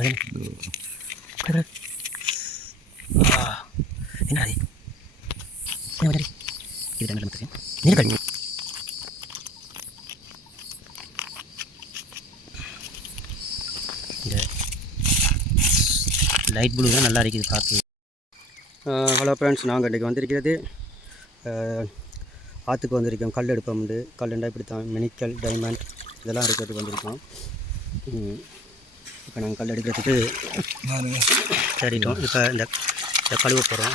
என்ன இது நீர் இந்த லைட் ப்ளூ தான் நல்லா இருக்குது பார்க்க. ஹலோ ஃப்ரெண்ட்ஸ், நாங்கள் இன்றைக்கி வந்திருக்கிறது ஆற்றுக்கு வந்திருக்கோம். கல் எடுப்போம்ண்டு கல்லுண்டா இப்படி தான் மெனிக்கல் டைமண்ட் இதெல்லாம் எடுக்கிறதுக்கு வந்திருக்கோம். இப்போ நாங்கள் கல் எடுக்கிறதுக்கு சரிட்டோம். இப்போ இந்த கழுவ போகிறோம்.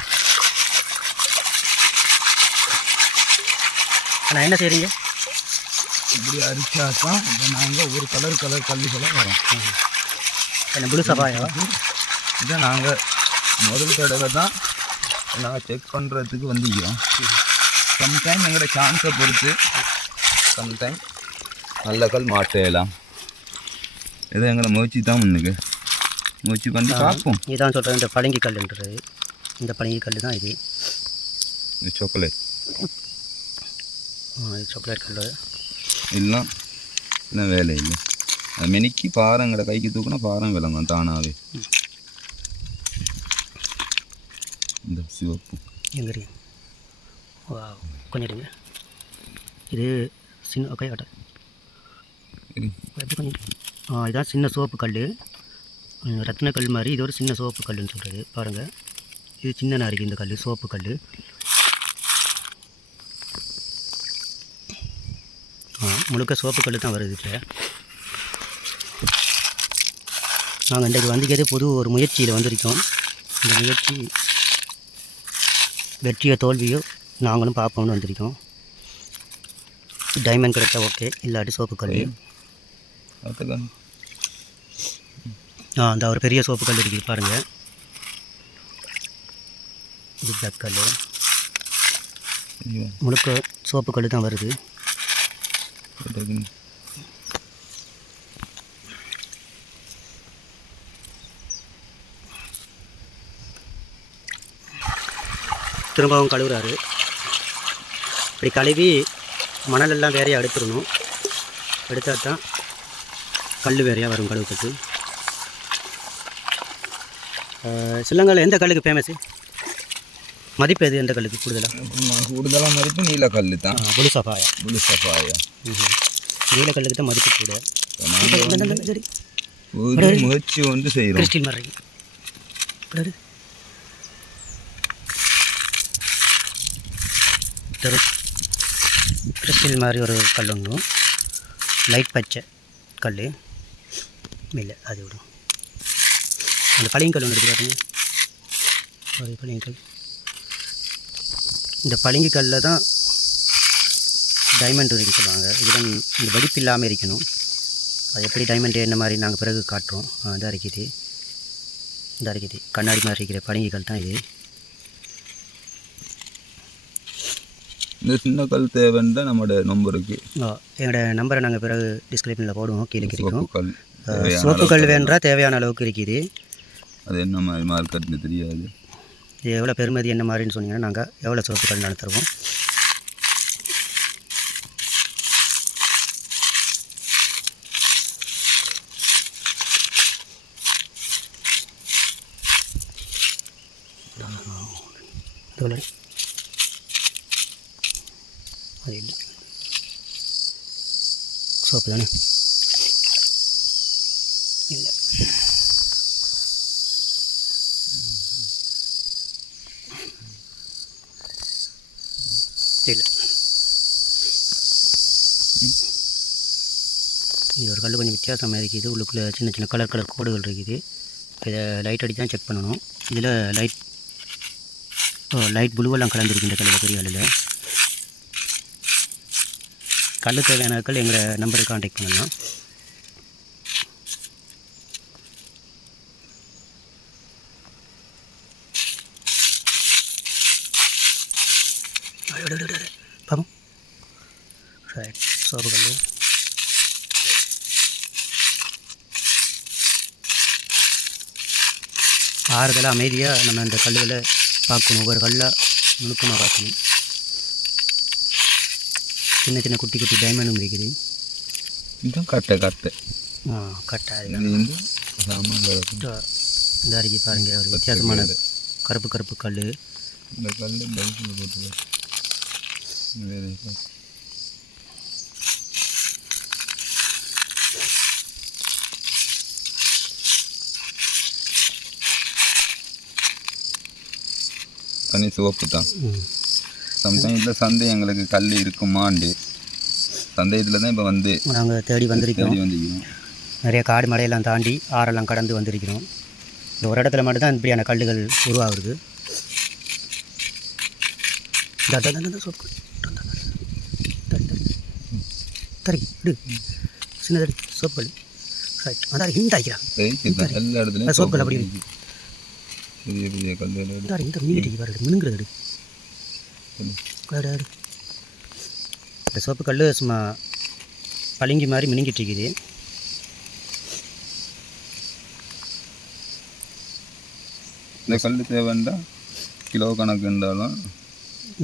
ஆனால் என்ன செய்கிறீங்க? இப்படி அரிச்சா தான் இப்போ நாங்கள் ஒரு கலர் கல்லுகளை வரோம். என்ன ப்ளூ சபாயா? இதை நாங்கள் முதல் தடவை தான் நாங்கள் செக் பண்ணுறதுக்கு வந்துக்கிறோம். சம்டைம் எங்களோட சான்ஸை பொறுத்து சம்டைம் நல்ல கல் மாற்றலாம். இதை எங்களை முயற்சி தான் முயற்சி பண்ணி பார்ப்போம். இதான் சொல்கிறேன், இந்த பழங்கி கல்லுன்றது. இந்த பழங்கி கல் தான் இது. இந்த சாக்லேட் இது சாக்லேட் கல் இல்லை வேலை இல்லை. அது மெனிக்கு பாறைங்கட கைக்கு தூக்குனா பாறை விளங்கும் தானாகவே. இந்த சிவப்பு எங்கே வா கொஞ்சம் இருங்க. இது சின்ன கை ஆட்ட எப்படி கொஞ்சம் இதான் சின்ன சோப்பு கல், ரத்தின கல் மாதிரி. இது ஒரு சின்ன சோப்பு கல்லுன்னு சொல்கிறது. பாருங்கள், இது சின்ன இருக்குது இந்த கல், சோப்பு கல். முழுக்க சோப்பு கல் தான் வருது. இப்போ நாங்கள் இன்றைக்கு வந்திக்கிறது புது ஒரு முயற்சியில் வந்திருக்கோம். இந்த முயற்சி வெற்றியோ தோல்வியோ நாங்களும் பார்ப்போம்னு வந்திருக்கோம். டைமண்ட் கிடைச்சா ஓகே, இல்லாட்டி சோப்பு கல். அந்த ஒரு பெரிய சோப்பு கல் இருக்குது பாருங்கள். இது பிளாக் கல், முழுக்க சோப்பு கல் தான் வருது. திரும்பவும் கழுவுறாரு. இப்படி கழுவி மணலெல்லாம் வேறையாக எடுத்துடணும். எடுத்தால் தான் கல் வேறையாக வரும் கழுவுறதுக்கு. சிலங்கால எந்த கல்லுக்கு ஃபேமஸு? மதிப்பு எது எந்த கல்லுக்கு கூடுதலாக மதிப்பு நீல கல் தான். புளு சஃபாயா நீல கல்லுக்கு தான் மதிப்பு கூட. முயற்சி வந்து செய்கிறோம். கிறிஸ்டின் மாதிரி கிறிஸ்டில் மாதிரி ஒரு கல் ஒன்றும் லைட் பச்சை கல் இல்லை, அது விடும். அந்த பளிங்கல் ஒன்று எடுத்து பாருங்க. பளிங்கல், இந்த பளிங்கு கல்லில் தான் டைமண்ட் இருக்கு சொல்லுவாங்க. இதெல்லாம் இந்த வெடிப்பு இல்லாமல் இருக்கணும். அது எப்படி டைமண்ட் என்ன மாதிரி நாங்கள் பிறகு காட்டுறோம். இதாக இருக்குது, இதாக இருக்குது கண்ணாடி மாதிரி இருக்கிற பளிங்கு கல் தான் இது. இந்த சின்ன கல் தேவைன்னா நம்மளோட நம்பருக்கு எங்களோட நம்பரை நாங்கள் பிறகு டிஸ்கிரிப்ஷனில் போடுவோம். கீழே இருக்கும். சோப்பு கல் வேண்டா தேவையான அளவுக்கு இருக்குது. அது என்ன மாதிரி மார்க்கெட்டில் தெரியாது. இது எவ்வளோ பெருமதி என்ன மாதிரின்னு சொன்னீங்கன்னா நாங்கள் எவ்வளோ சோப்பு கல் நடந்து தருவோம். அது இல்லை சோப்பு தானே இல்லை. இல்லை இது ஒரு கல் கொஞ்சம் வித்தியாசமாக இருக்குது. உள்ளுக்குள்ளே சின்ன சின்ன கலர் கோடுகள் இருக்குது. இதை லைட் அடி தான் செக் பண்ணணும். இதில் லைட் ப்ளூவெல்லாம் கலந்துருக்கு இந்த கல்லில், பெரிய கல்லில். கல் தேவையான கல் எங்களை நம்பருக்கு கான்டாக்ட் பண்ணலாம். பாப்போம். ரைட், சோப்பு கல் ஆறுதலாக அமைதியாக நம்ம அந்த கல்லுகளை பார்க்கணும். ஒவ்வொரு கல்லாக நுணுக்கமாக பார்க்கணும். சின்ன சின்ன குட்டி டைமண்டும் இருக்குது. இதுதான் கட்டை கட்டை இது வந்து சாமான் இந்த அருகே பாருங்கள் ஒரு வித்தியாசமான கருப்பு கருப்பு கல். இந்த கல் பைக்கில் போட்டு வேறு தனி சிவப்பு தான். சம்டைம்ஸில் சந்தை எங்களுக்கு கல் இருக்குமாண்டு சந்தேகத்தில் தான் இப்போ வந்து நாங்கள் தேடி வந்திருக்கிறோம். நிறைய காடு மலையெல்லாம் தாண்டி ஆறெல்லாம் கடந்து வந்திருக்கிறோம். இந்த ஒரு இடத்துல மட்டும்தான் இப்படியான கல்லுகள் உருவாகுது. தரி இடு சின்ன தடி சோப்புகள் ரைட் அதான் ஹிண்டாய்க்கிறா எல்லா இடத்துலையும் சோப்புகள் அப்படி பெரிய பெரிய கல் இந்த மீனிட்டு பாரு மினுங்கிறது இந்த சோப்பு கல் சும்மா பளிங்கி மாதிரி மினுங்கிட்டு இருக்குது. இந்த கல் தேவைண்டா கிலோ கணக்கு இருந்தாலும்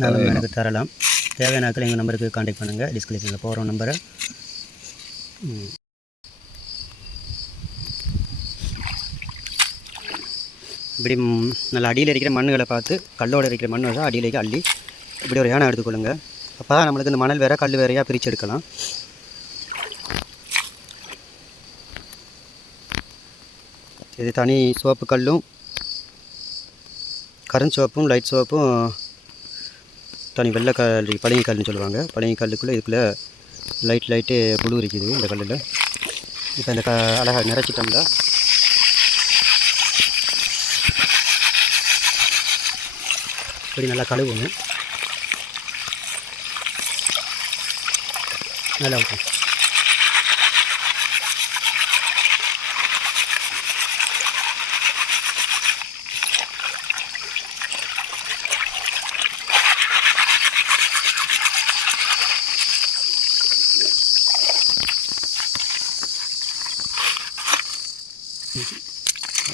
நாங்கள் எனக்கு தரலாம். தேவையான ஆட்கள் எங்கள் நம்பருக்கு கான்டாக்ட் பண்ணுங்கள். டிஸ்கிரிப்ஷனில் போகிற நம்பரை. இப்படி நல்லா அடியில் இருக்கிற மண்ணுகளை பார்த்து கல்லோடு இருக்கிற மண் வச்சா அடியிலேக்கு அள்ளி இப்படி ஒரு யானை எடுத்துக்கொள்ளுங்க. அப்போ தான் நம்மளுக்கு இந்த மணல் வேறு கல் வேறையாக பிரித்து எடுக்கலாம். இது தனி சோப்பு கல்லும் கருஞ்சோப்பும் லைட் சோப்பும் தனி வெள்ளை கல் பழைய கல்னு சொல்லுவாங்க. பழைய கல்லுக்குள்ளே இதுக்குள்ளே லைட்டு புழு இருக்குது இந்த கல்லில். இப்போ இந்த அழகாக நிறச்சிட்டோம்ல இப்படி நல்லா கழுவுங்க. நல்லா இருக்கும்.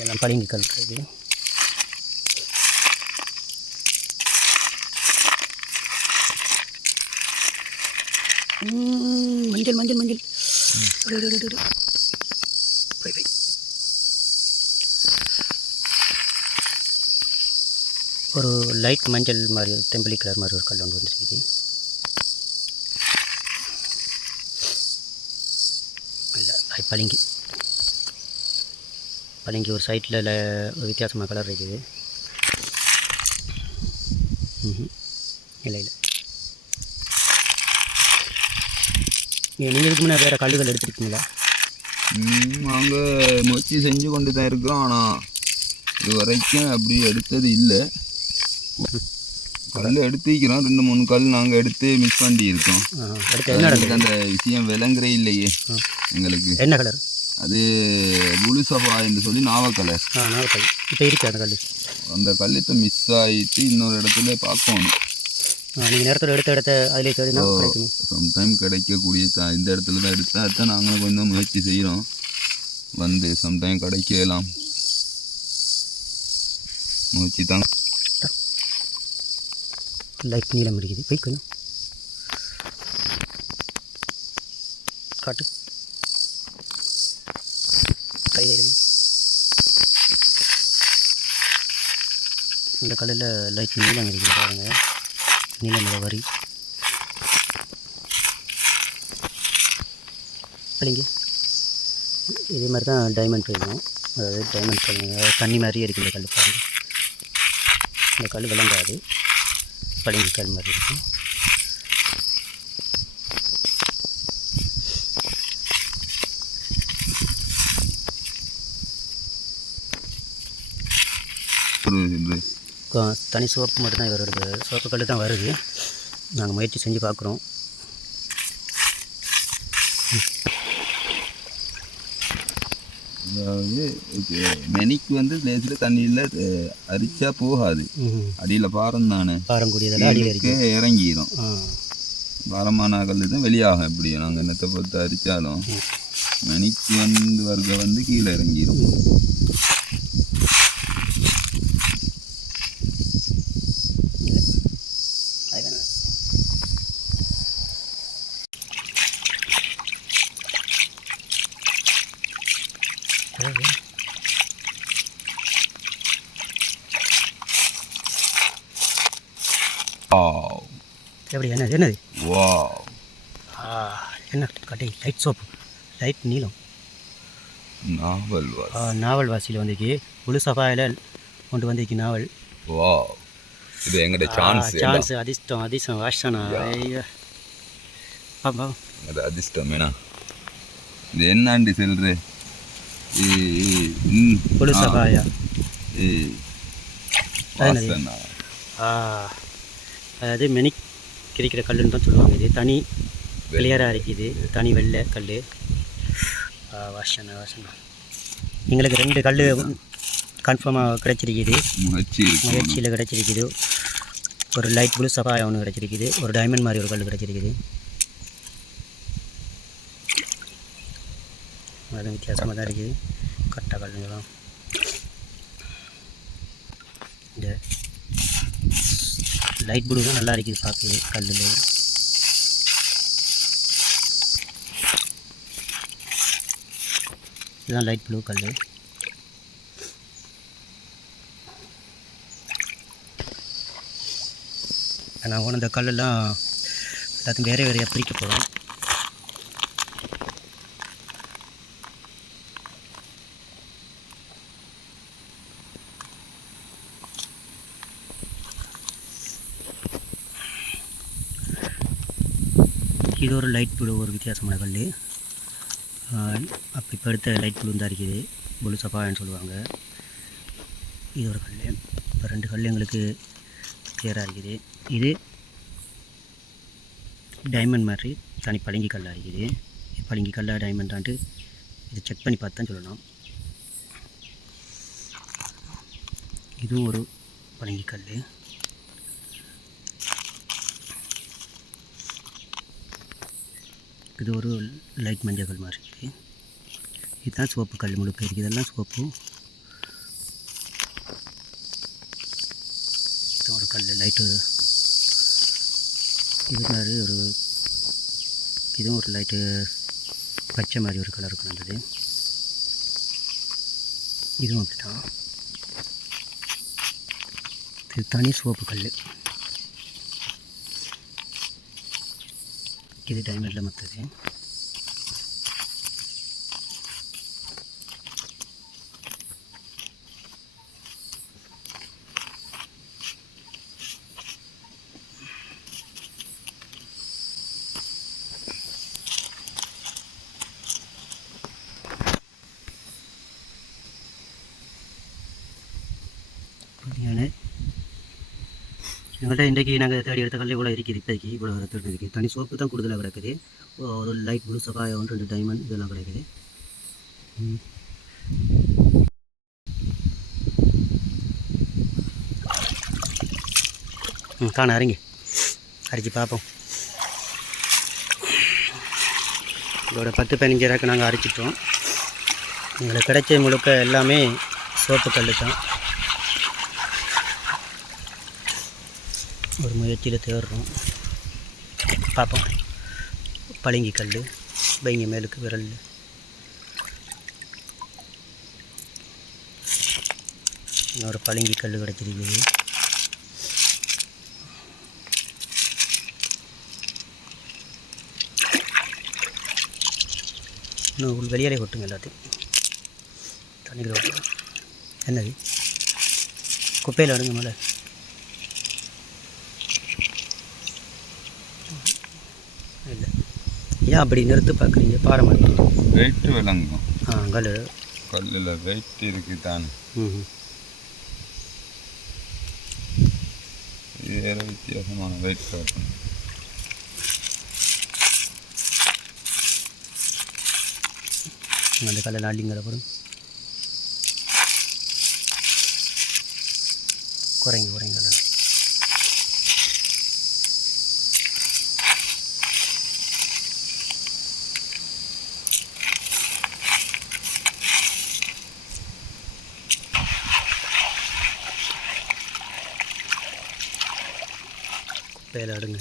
எல்லாம் பளிங்கு கல் இருக்குது. மஞ்சள் மஞ்சள் மஞ்சள் ஒரு லைட் மஞ்சள் மாதிரி டெம்பிளி கலர் மாதிரி ஒரு கல் ஒன்று வந்துருக்குது. இல்லை பளிங்கு பளிங்கு ஒரு சைட்டில் ஒரு வித்தியாசமாக கலர் இருக்குது. இல்லை இல்லை நீங்கள் இதுக்கு முன்னே வேறு கல்லுகள் எடுத்துருக்கீங்களா? நாங்கள் முயற்சி செஞ்சு கொண்டு தான் இருக்கிறோம். ஆனால் இது வரைக்கும் அப்படி எடுத்தது இல்லை. கல் எடுத்துக்கிறோம். 2-3 கல் நாங்கள் எடுத்து மிக்ஸ் பண்ணி இருக்கோம். அந்த விஷயம் விளங்குறே இல்லையே எங்களுக்கு. என்ன கலர் அது புளு சபா என்று சொல்லி நாவக்கலர். நாவக்கல் இப்போ இருக்கு அந்த கல். அந்த கல் இப்போ மிஸ் ஆகிட்டு இன்னொரு இடத்துல பார்க்கணும். நீங்கள் நேரத்தோட எடுத்த அதிலே தேடினா கிடைக்கும். சம்டைம் கிடைக்கக்கூடிய இந்த இடத்துல தான் எடுத்தால் தான் நாங்கள் கொஞ்சம் முயற்சி செய்கிறோம். வந்து சம்டைம் கிடைக்கலாம் முயற்சி தான். லைட் நீளம் இருக்குது. போய் கொஞ்சம் காட்டு கையில். இந்த கல்லில் லைட் நீளம் இருக்குது பாருங்கள். நீல வரி இல்லைங்க. இதே மாதிரி தான் டைமண்ட் வேணும். அதாவது டைமண்ட் கல் தண்ணி மாதிரியே இருக்குது இந்த கல் பாருங்கள். இந்த கல் விளங்காது. பளிங்கு கல் மாதிரி இருக்கும். தனி சோப்பு மட்டும்தான் இவரோட சோப்பு கல் தான் வருது. நாங்கள் முயற்சி செஞ்சு பார்க்குறோம். அதாவது மெனிக்கு வந்து லேசில் தண்ணியில் அரிச்சா போகாது. அடியில் பாரம் தானே, பாரக்கூடியதெல்லாம் அடியில் இறங்கிடும். பாரமான கல் தான் வெளியாகும். எப்படி நாங்கள் என்னத்தை பொறுத்து அரித்தாலும் மெனிக்கு வந்து வர்க்க வந்து கீழே இறங்கிடும். வாவ் எப்படி என்னது வாவ் என்ன கட்டை லைட் சோப்பு லைட் நீளம் நாவல் நாவல் வாசியில் வந்துக்கு முழு சபாயில் கொண்டு வந்திருக்கு நாவல். வாவ் இது எங்கட சான்ஸ் அதிர்ஷ்டம் வாஷனா ஐயா பாப்பா அது அதிர்ஷ்டம் வேணா இது என்னாண்டி சொல்ற முழு சபாயா வாசனா அதாவது மெனி கிடைக்கிற கல்லுன்னு தான் சொல்லுவாங்க. இது தனி கிளியராக இருக்குது, தனி வெள்ளை கல். வாசனா எங்களுக்கு 2 கல் கன்ஃபார்மாக கிடச்சிருக்குது, முயற்சியில் கிடச்சிருக்குது. ஒரு லைட் ப்ளூ சபாயா ஒன்று கிடச்சிருக்குது, ஒரு டைமண்ட் மாதிரி ஒரு கல் கிடச்சிருக்குது. அதுவும் வித்தியாசமாக தான் இருக்குது. கட்டை கல்லுங்களாம் இந்த லைட் ப்ளூ தான் நல்லா இருக்குது பார்க்க கல்லில். இதுதான் லைட் ப்ளூ கல். நான் கூட இந்த கல்லெல்லாம் எல்லாத்தையும் வேறு வேறையாக பிரிக்க போகிறோம். இது ஒரு லைட் ப்ளூ, ஒரு வித்தியாசமான கல். அப்போ இப்போ எடுத்த லைட் ப்ளூ தான் இருக்குது, ப்ளூ சபான்னு சொல்லுவாங்க. இது ஒரு கல். இப்போ 2 கல் எங்களுக்கு கிளியராக இருக்குது. இது டைமண்ட் மாதிரி தனி பளிங்கி கல்லாக இருக்குது. பளிங்கி கல்லாக டைமண்டான்ட்டு இது செக் பண்ணி பார்த்து தான் சொல்லணும். இதுவும் ஒரு பளிங்கி கல். இது ஒரு லைட் மஞ்சள் கல் மாதிரி இருக்குது. இதுதான் சோப்பு கல் முழுக்க இருக்குது. இதெல்லாம் சோப்பு. இது ஒரு கல் லைட்டு. இது மாதிரி ஒரு இதுவும் ஒரு லைட்டு பச்சை மாதிரி ஒரு கலருக்கு வந்தது. இதுவும் அப்படி தான். இது தனி சோப்பு கல். இது டைமண்டில் மற்றது. எங்கள்கிட்ட இன்றைக்கி நாங்கள் தேடி எடுத்த கல்லை இவ்வளோ இருக்குது. இப்போதைக்கு இவ்வளோ தேடி இருக்குது. தனி சோப்பு தான் கூடுதலாக கிடக்குது. ஒரு லைட் ப்ளூ சபாயா 1 2 டைமண்ட் இதெல்லாம் கிடைக்குது. காண அரிங்க அரிச்சு பார்ப்போம். இதோட 10-15 ரேக்கு நாங்கள் அரிச்சிட்டோம். எங்களுக்கு கிடைச்ச முழுக்க எல்லாமே சோப்பு கல் தான். ஒரு முயற்சியில் தேடுறோம், பார்ப்போம். பளிங்கி கல் பைங்க மேலுக்கு விரல். இன்னொரு பளிங்கி கல் கிடச்சிருக்குது. இன்னும் வெளியாலே கொட்டுங்க எல்லாத்தையும். தண்ணியில் கொட்டுங்க. என்னது குப்பையில் அடுங்க மேலே. இல்லை ஏன் அப்படி நிறுத்து பார்க்குறீங்க? பாறை மாதிரி வெயிட்டு விளங்கும். கல்லில் வெயிட் இருக்குது தானே. இது வேறு வித்தியாசமான வெயிட் காட்டும். அந்த கல்லில் அள்ளிங்கிற போடும். குறைங்க கல்ல வேலை அடுங்க.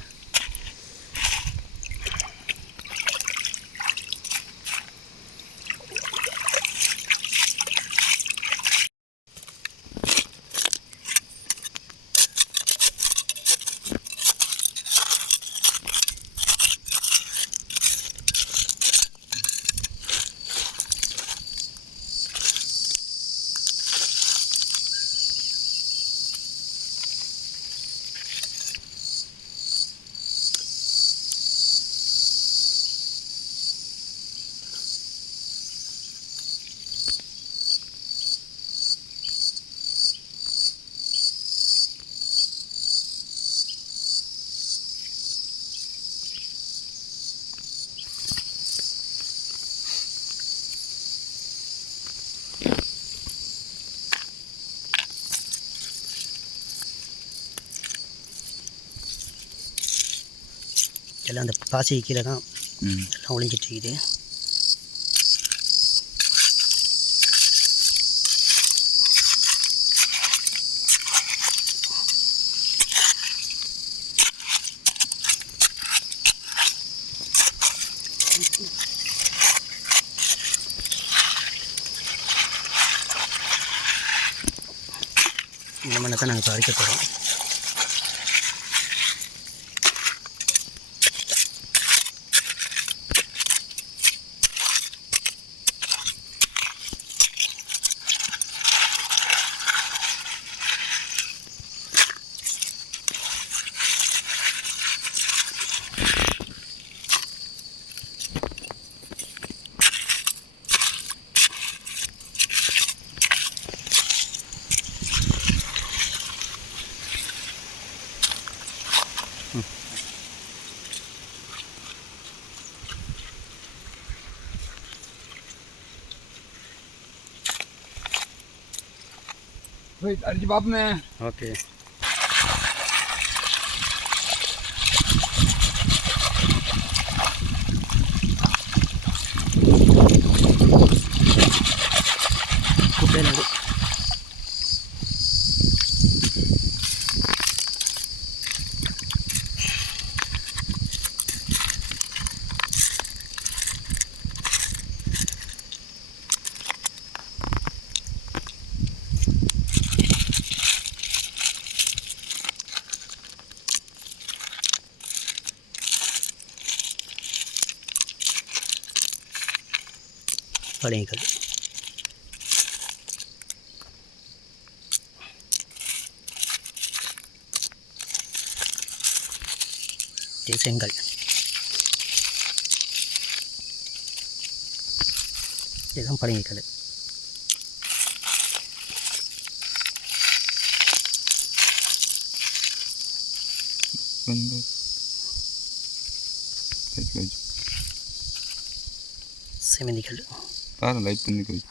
எல்லாம் அந்த பாசி கீழே தான் ம் எல்லாம் ஒளிஞ்சிட்ருக்குது. இந்த மண்ணை தான் நாங்கள் இப்போ அரைக்க போகிறோம். அடிச்சு பார்ப்போமே. ஓகே. குப்பையில் பழையங்கள் செங்கல் இதுதான் பழையங்கள். செமந்திகள் பாரு லைட் பண்ணி போய்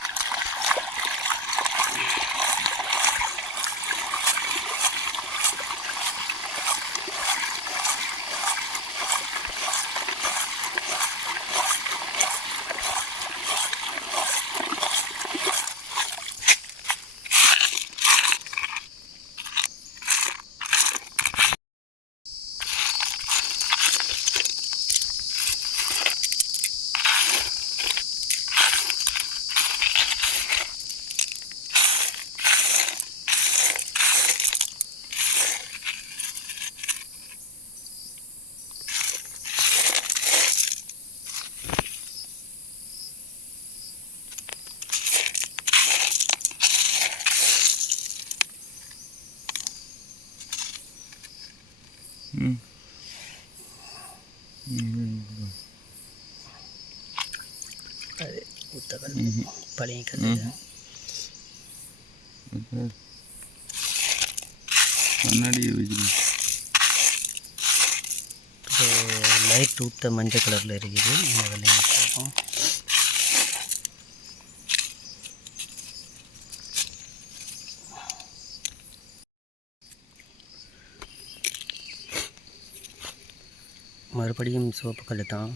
அது புத்தகம் பழைய கல். கண்ணாடி லைட் ஊத்த மஞ்சள் கலரில் இருக்குது. அதெல்லாம் வச்சுருக்கோம். மறுபடியும் சோப்பு கல் தான்,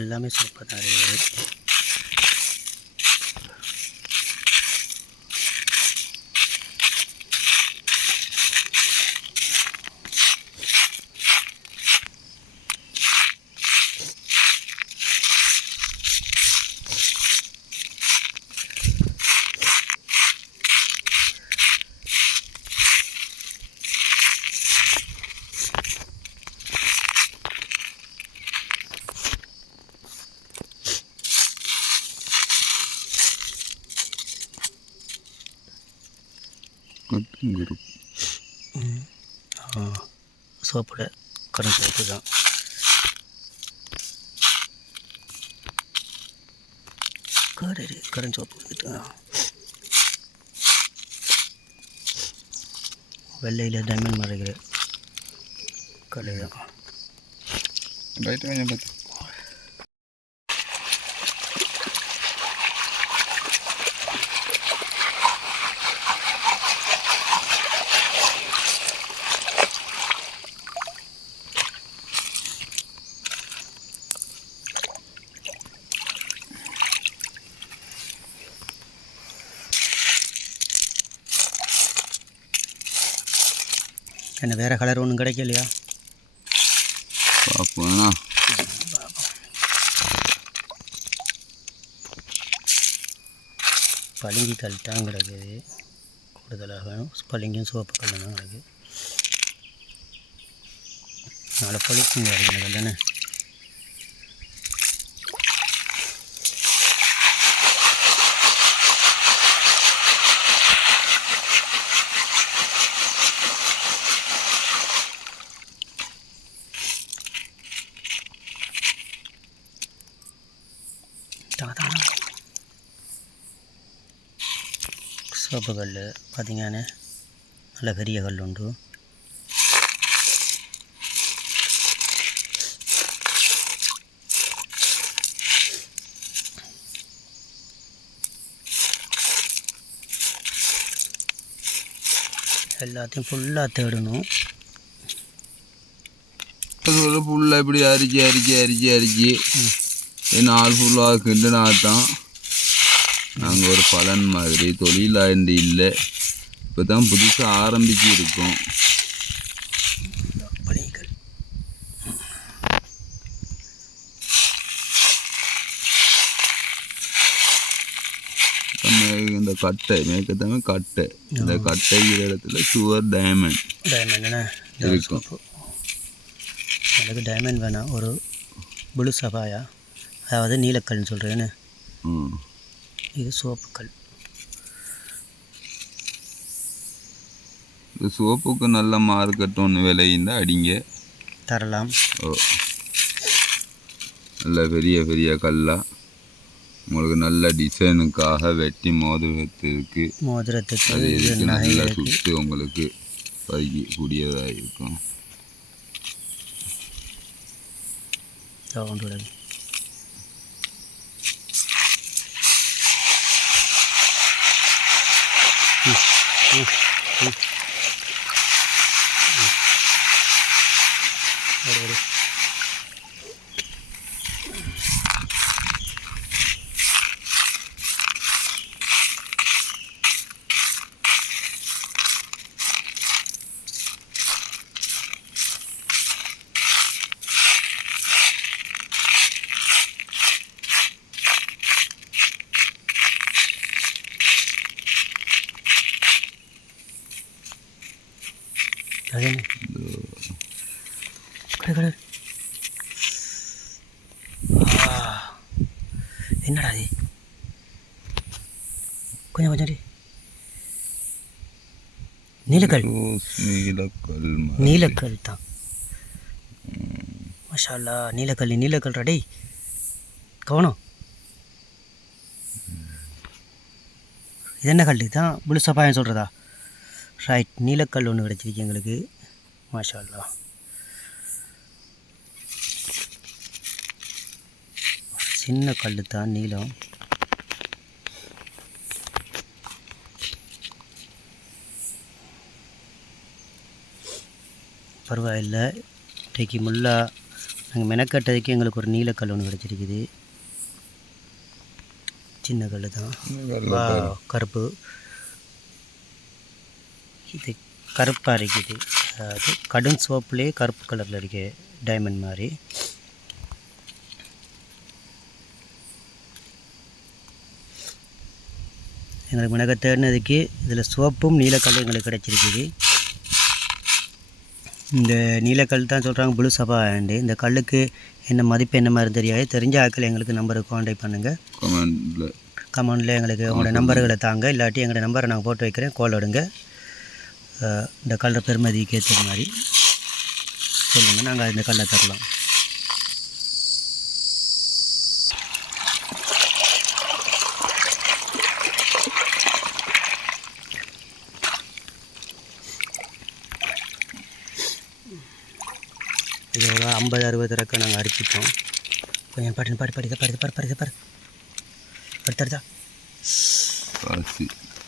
எல்லாமே சோப்பு தான் இருக்குது. சோப்போட கரண்ட் சோப்பு தான். கரண்ட் சோப்பு வந்துட்டு வெள்ளையில் டைமண்ட் மறைகிற கல் தான். லைட்டு கொஞ்சம் பார்த்து என்ன வேறு கலர் ஒன்றும் கிடைக்கலையா? பார்ப்போம்னா பளிங்கி கல் தான் கிடக்குது கூடுதலாக. பளிங்கும் சிவப்பு கல் தான் கிடக்கு. நாளை பளிச்சுங்க இருக்குது தானே. சிவப்பு கல் பார்த்தீங்கன்னா நல்ல பெரிய கல் உண்டு. எல்லாத்தையும் ஃபுல்லாக தேடணும். ஃபுல்லாக இப்படி அரிச்சு நாள் ஃபுல்லாக கிண்டுனா தான் நாங்கள் ஒரு பலன் மாதிரி தொழிலாண்டி இல்லை. இப்போ தான் புதுசாக ஆரம்பிச்சு இருக்கோம். இந்த கட்டை மேற்கத்தாமே கட்டை, இந்த கட்டைங்கிற இடத்துல சுவர் டைமண்ட் இருக்கும். அதுக்கு டைமண்ட் வேணாம், ஒரு புளு சபாயா, அதாவது நீலக்கல்னு சொல்கிறேன்னு. இது சோப்புக்கல். இந்த சோப்புக்கு நல்ல மார்க்கெட் ஒன்று விலையுந்தா அடிங்க தரலாம். ஓ, நல்ல பெரிய பெரிய கல்லா உங்களுக்கு நல்ல டிசைனுக்காக வெட்டி மோதிரத்துக்கு அது இதுக்கு நல்லா சுட்டு உங்களுக்கு பதிக்கக்கூடியதாக இருக்கும். என்னடா அது? கொஞ்சம் கொஞ்சம் நீலக்கல். நீலக்கல் தான். மாஷா அல்லாஹ், நீலக்கல் ரெடி. கவனம். இது என்ன கல் தான்? புளு சபாயம் சொல்கிறதா? ரைட், நீலக்கல் ஒன்று கிடச்சிருக்கு எங்களுக்கு. மாஷா அல்லாஹ். சின்ன கல் தான், நீளம். பரவாயில்லை. இன்றைக்கு முல்லா நாங்கள் மெனக்கட்டதுக்கு எங்களுக்கு ஒரு நீலக்கல் ஒன்று கிடச்சிருக்குது. சின்ன கல் தான், கருப்பு. இது கருப்பாக இருக்குது, அதாவது கடும் சோப்புலேயே கருப்பு கலரில் இருக்குது, டைமண்ட் மாதிரி. எங்களுக்கு மிளக தேடினதுக்கு இதில் சோப்பும் நீலக்கல்லும் எங்களுக்கு கிடச்சிருக்குது. இந்த நீலக்கல் தான் சொல்கிறாங்க புளு சபாண்டு. இந்த கல்லுக்கு என்ன மதிப்பு என்ன மாதிரி தெரியாது. தெரிஞ்ச ஆட்கள் எங்களுக்கு நம்பருக்கு கான்டாக்ட் பண்ணுங்கள். கமெண்டில் எங்களுக்கு உங்களோட நம்பர்களை தாங்க, இல்லாட்டி எங்களோட நம்பரை நாங்கள் போட்டு வைக்கிறேன், கால் எடுங்க. இந்த கல்லர் பெருமதிக்கு ஏற்ற மாதிரி சொல்லுங்கள், நாங்கள் இந்த கல்லை தரலாம். இது எவ்வளோ 50-60 ரக்கம் நாங்கள் அரிச்சிட்டோம். கொஞ்சம் பாரு அடுத்தடுத்தா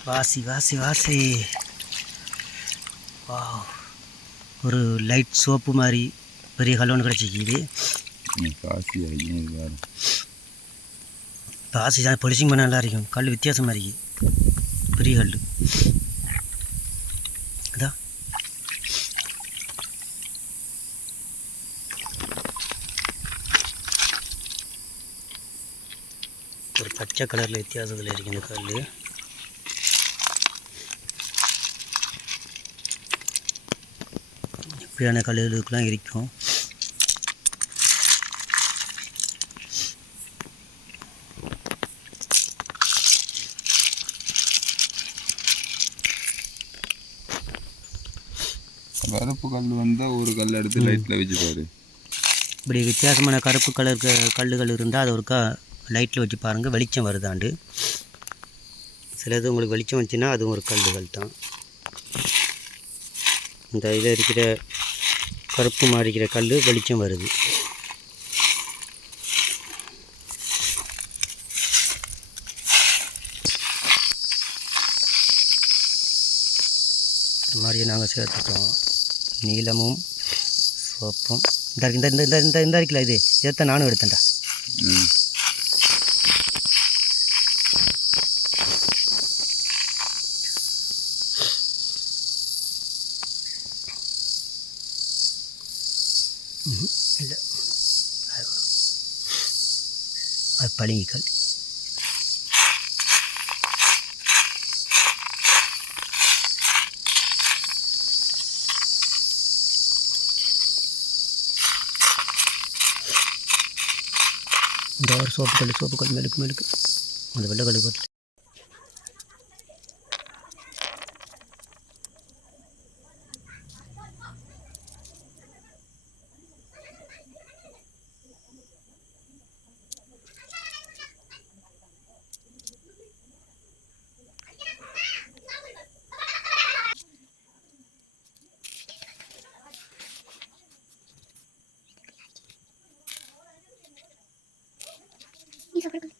வாசி. வா, ஒரு லைட் சோப்பு மாதிரி பெரிய கல்லொன்று கிடச்சிக்கிது. பாசி தான் பொலிசிங் பண்ண நல்லா இருக்கும். கல் வித்தியாசமாக இருக்குது, பெரிய கல். அதான் ஒரு பச்சை கலரில் வித்தியாசத்தில் இருக்குது இந்த கல். இப்படியான கல்லுகளுக்கெல்லாம் இருக்கும். கருப்பு கல் வந்தால் ஒரு கல் எடுத்து லைட்டில் வச்சு பாரு. இப்படி வித்தியாசமான கருப்பு கலர் கல்லுகள் இருந்தால் அது ஒருக்கா லைட்டில் வச்சு பாருங்கள், வெளிச்சம் வருதாண்டு. சிலது உங்களுக்கு வெளிச்சம் வந்துச்சுன்னா அதுவும் ஒரு கல்லுகள் தான். இந்த இதில் இருக்கிற கருப்பு மாறிக்கிற கல் வெளிச்சம் வருது. இந்த மாதிரியே நாங்கள் சேர்த்துட்டோம். நீலமும் சோப்பும் இந்த இந்த இந்த இந்த இந்த இருக்குல்ல, இது இதைத்தான் நானும் எடுத்தேன்டா. இல்லை, அது பளிங்கிக்கல். இந்த ஒரு சோப்புக்கல் மெழுக்கு அந்த வெள்ளைக்கல் போட்டு Ini seperti